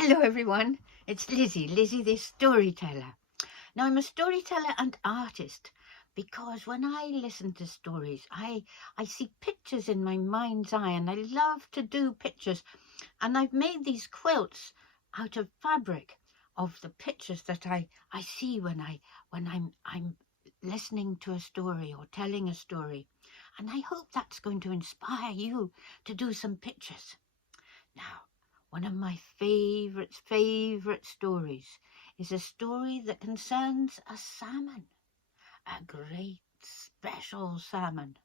Hello everyone, it's Lizzie the storyteller. Now I'm a storyteller and artist because when I listen to stories I see pictures in my mind's eye, and I love to do pictures, and I've made these quilts out of fabric of the pictures that I see when I'm listening to a story or telling a story, and I hope that's going to inspire you to do some pictures. Now, one of my favourite stories is a story that concerns a salmon, a great special salmon.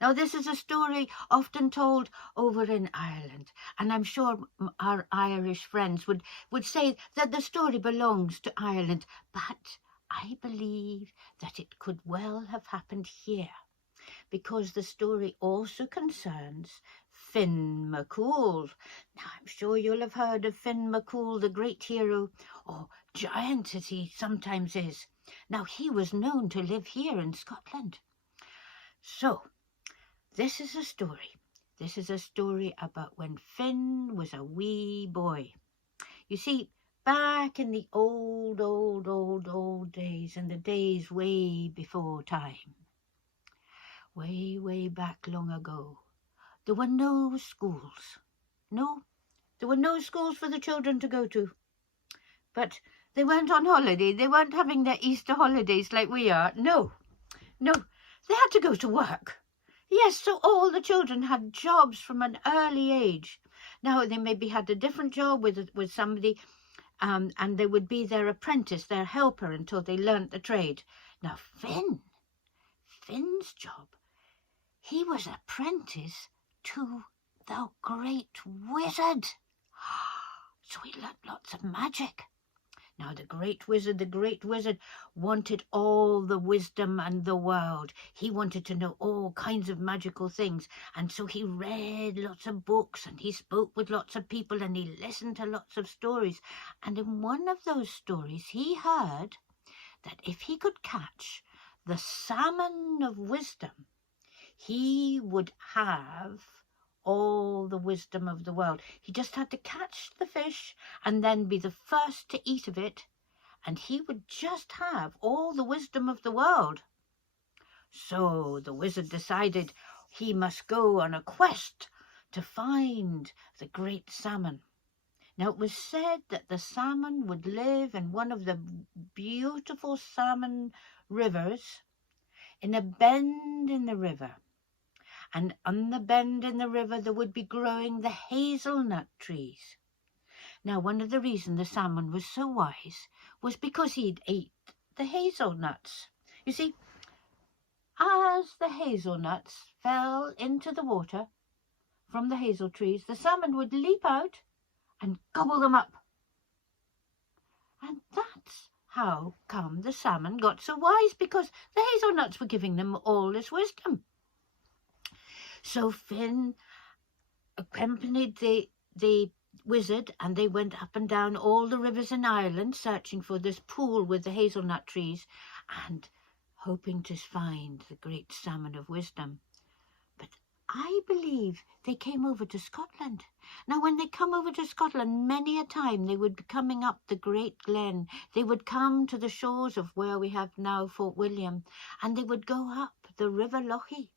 Now, this is a story often told over in Ireland, and I'm sure our Irish friends would say that the story belongs to Ireland, but I believe that it could well have happened here, because the story also concerns Finn McCool. Now, I'm sure you'll have heard of Finn McCool, the great hero, or giant as he sometimes is. Now, he was known to live here in Scotland. So, this is a story. This is a story about when Finn was a wee boy. You see, back in the old days, in the days way before time, way back long ago, there were no schools. No, there were no schools for the children to go to. But they weren't on holiday. They weren't having their Easter holidays like we are. No, they had to go to work. Yes, so all the children had jobs from an early age. Now, they maybe had a different job with somebody, and they would be their apprentice, their helper, until they learnt the trade. Now, Finn's job, he was apprentice to the great wizard. So he learnt lots of magic. Now the great wizard wanted all the wisdom in the world. He wanted to know all kinds of magical things, and so he read lots of books, and he spoke with lots of people, and he listened to lots of stories. And in one of those stories he heard that if he could catch the salmon of wisdom, he would have all the wisdom of the world. He just had to catch the fish and then be the first to eat of it, and he would just have all the wisdom of the world. So the wizard decided he must go on a quest to find the great salmon. Now, it was said that the salmon would live in one of the beautiful salmon rivers, in a bend in the river. And on the bend in the river there would be growing the hazelnut trees. Now, one of the reasons the salmon was so wise was because he'd ate the hazelnuts. You see, as the hazelnuts fell into the water from the hazel trees, the salmon would leap out and gobble them up. And that's how come the salmon got so wise, because the hazelnuts were giving them all this wisdom. So Finn accompanied the wizard, and they went up and down all the rivers in Ireland searching for this pool with the hazelnut trees and hoping to find the great salmon of wisdom. But I believe they came over to Scotland. Now, when they come over to Scotland, many a time they would be coming up the Great Glen. They would come to the shores of where we have now Fort William, and they would go up the River Lochie,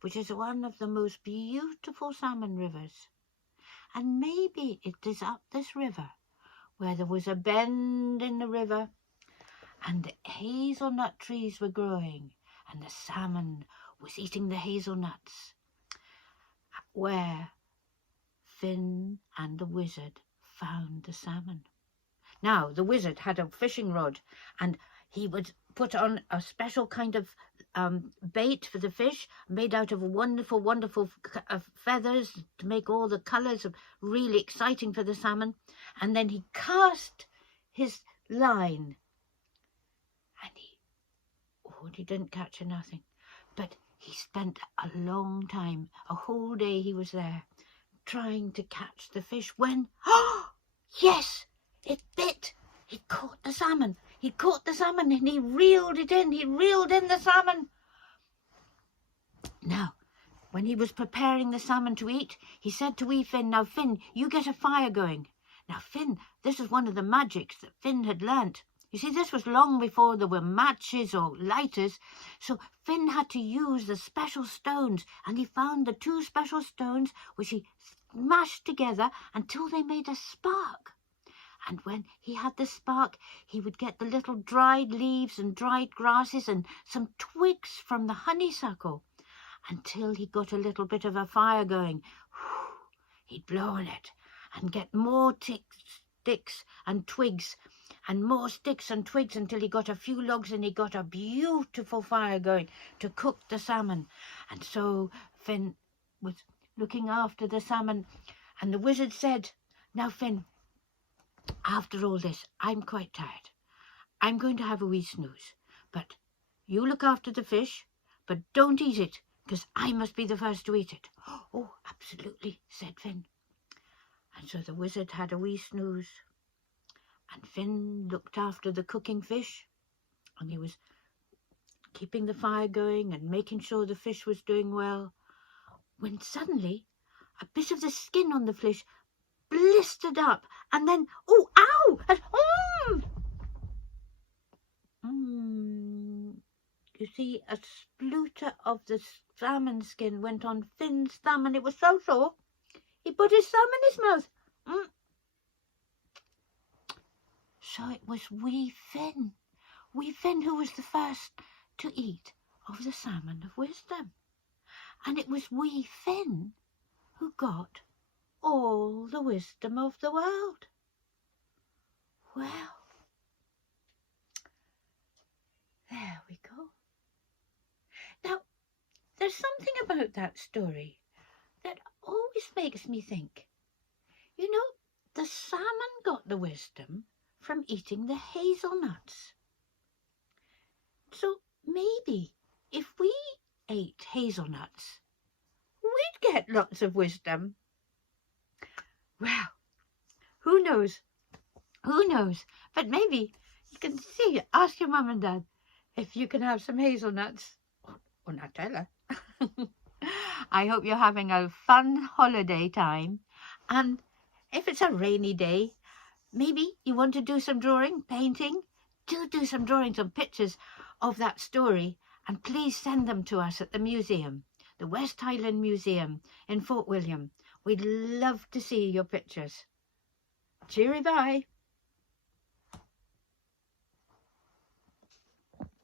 which is one of the most beautiful salmon rivers. And maybe it is up this river where there was a bend in the river, and the hazelnut trees were growing, and the salmon was eating the hazelnuts, where Finn and the wizard found the salmon. Now, the wizard had a fishing rod, and he would put on a special kind of bait for the fish, made out of wonderful feathers to make all the colours really exciting for the salmon. And then he cast his line, and he didn't catch nothing. But he spent a long time, a whole day he was there, trying to catch the fish, when, yes, it bit. He caught the salmon. He caught the salmon, and he reeled it in. He reeled in the salmon. Now, when he was preparing the salmon to eat, he said to wee Finn, "Now, Finn, you get a fire going." Now, Finn, this is one of the magics that Finn had learnt. You see, this was long before there were matches or lighters, so Finn had to use the special stones, and he found the 2 special stones which he smashed together until they made a spark. And when he had the spark, he would get the little dried leaves and dried grasses and some twigs from the honeysuckle until he got a little bit of a fire going. He'd blow on it and get more sticks and twigs and more sticks and twigs until he got a few logs, and he got a beautiful fire going to cook the salmon. And so Finn was looking after the salmon, and the wizard said, "Now, Finn, after all this, I'm quite tired. I'm going to have a wee snooze, but you look after the fish, but don't eat it, because I must be the first to eat it." "Oh, absolutely," said Finn. And so the wizard had a wee snooze, and Finn looked after the cooking fish, and he was keeping the fire going and making sure the fish was doing well, when suddenly a bit of the skin on the fish blistered up, and then, oh, ow! And, you see, a splutter of the salmon skin went on Finn's thumb, and it was so sore, he put his thumb in his mouth. So it was wee Finn who was the first to eat of the salmon of wisdom. And it was wee Finn who got all the wisdom of the world. Well, there we go. Now, there's something about that story that always makes me think. You know, the salmon got the wisdom from eating the hazelnuts. So maybe if we ate hazelnuts, we'd get lots of wisdom. Well, who knows? Who knows? But maybe you can ask your mum and dad if you can have some hazelnuts. Or Nutella. I hope you're having a fun holiday time. And if it's a rainy day, maybe you want to do some drawing, painting. Do some drawings and pictures of that story, and please send them to us at the museum, the West Highland Museum in Fort William. We'd love to see your pictures. Cheery bye.